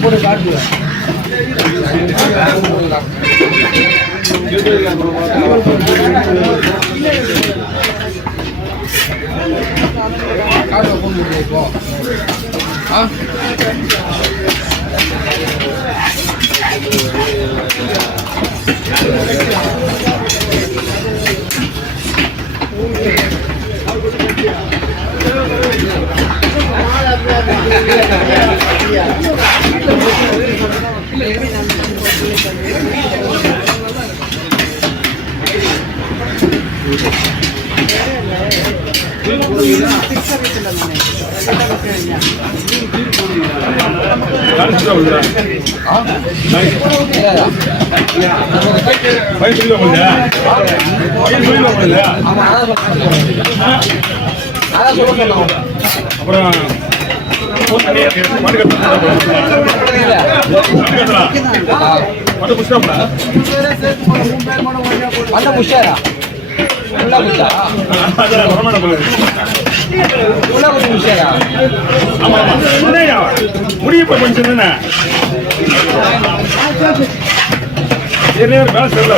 போட்டு காட்டு காடு கொண்டு இப்போ முடிய போய் கொஞ்சம் வேலை சொல்லல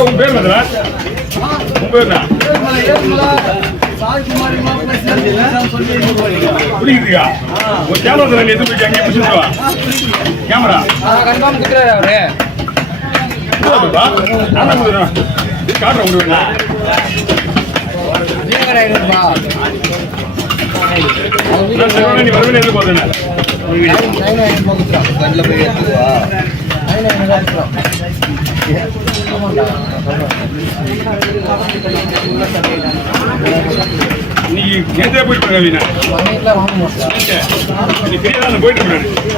உன் பேர் உன் பேர் புரியுதுக்கா ஒரு கேமரா எது போய் அங்கே பிடிச்சிருவா கேமரா கன்ஃபார்ம் குத்துறாரு நான் கொடுக்குறேன் காட்டுற விடுவேண்ணா நீ வருவேன் எதிர்பார்த்தேன் நீ நேற்றே போயிட்டு வீணா நீ பெரிய போயிட்டு இருக்க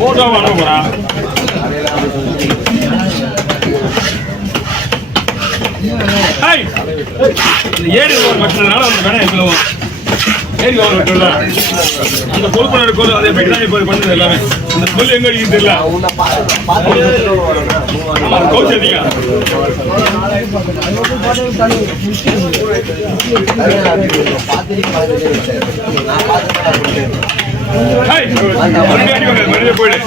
போட்டோ அனுப்புறா ஏறி மட்டும்னால அந்த வேணா சொல்லுவோம் ஏறி வரல அந்த பொறுப்பு கோல் அதே போயிட்டு தான் இப்போ பண்ணது எல்லாமே அந்த பொருள் எங்க அடிக்கிறது தெரியல கௌச்சதிங்க மறுபடியும் போயிடு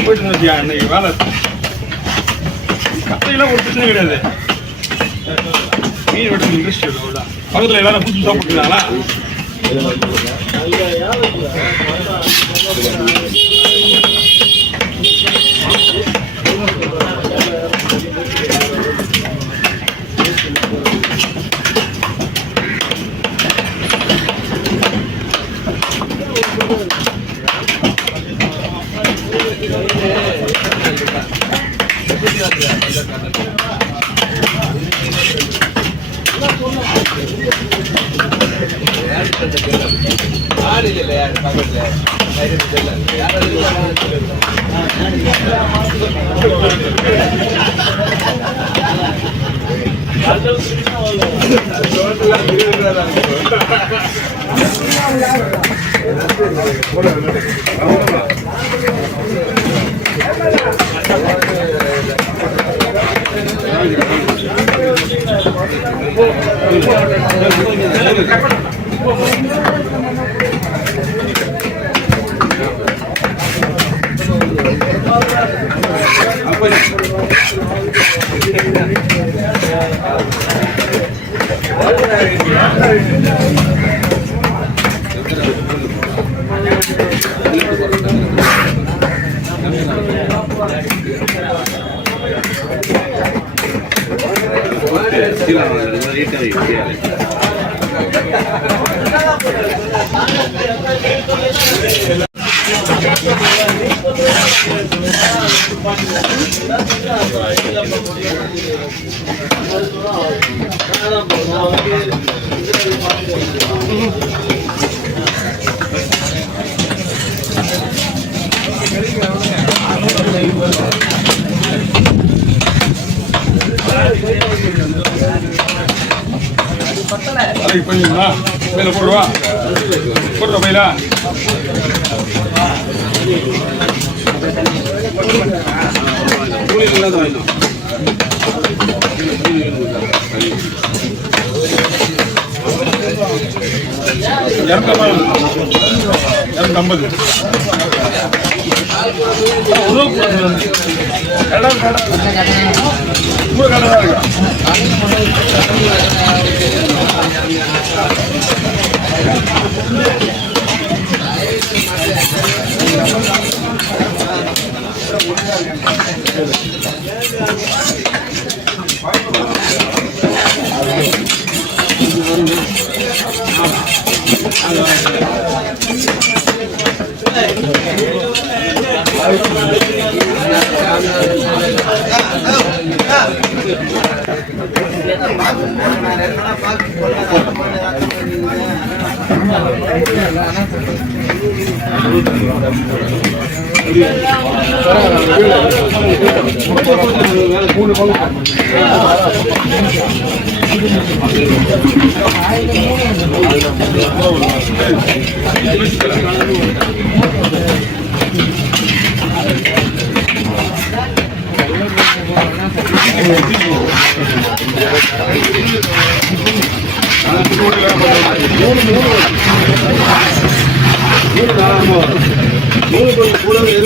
போயிட்டு இருந்துச்சியா இன்னைக்கு வேலை கத்தையெல்லாம் ஒரு பிரச்சனை கிடையாது மீன் வெட்டுறது இன்ட்ரெஸ்ட் இல்லை பக்கத்தில் எல்லாரும் புதுசு சாப்பிட்டுருக்காங்களா அதுக்கு பண்ணிங்களா மேல போடுவா போடுற பையில $250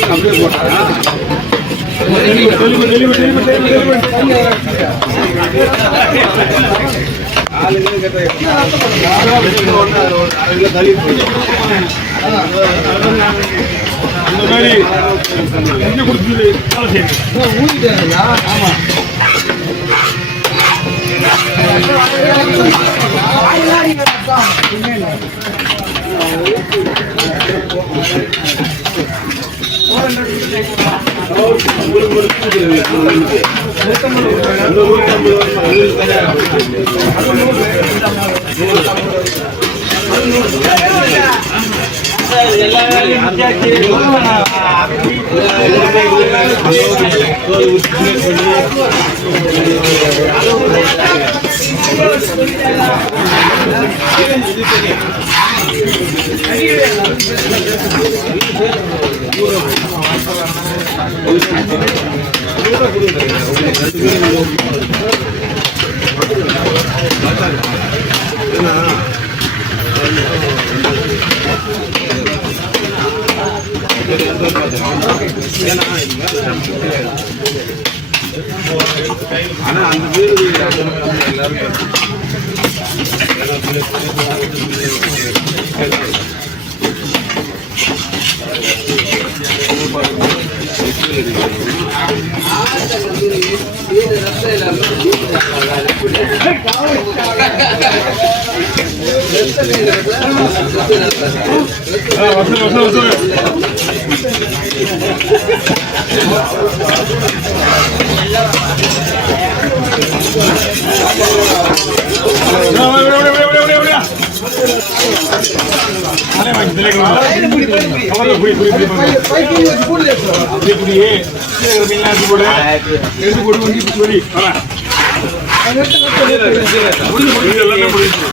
அப்படியே போட்டா அந்த மாதிரி கொடுத்து ஆமா ஆனா அந்த வீடு எல்லாரும் எடுத்து போட்டு முடிஞ்சு எல்லாமே முடிஞ்சு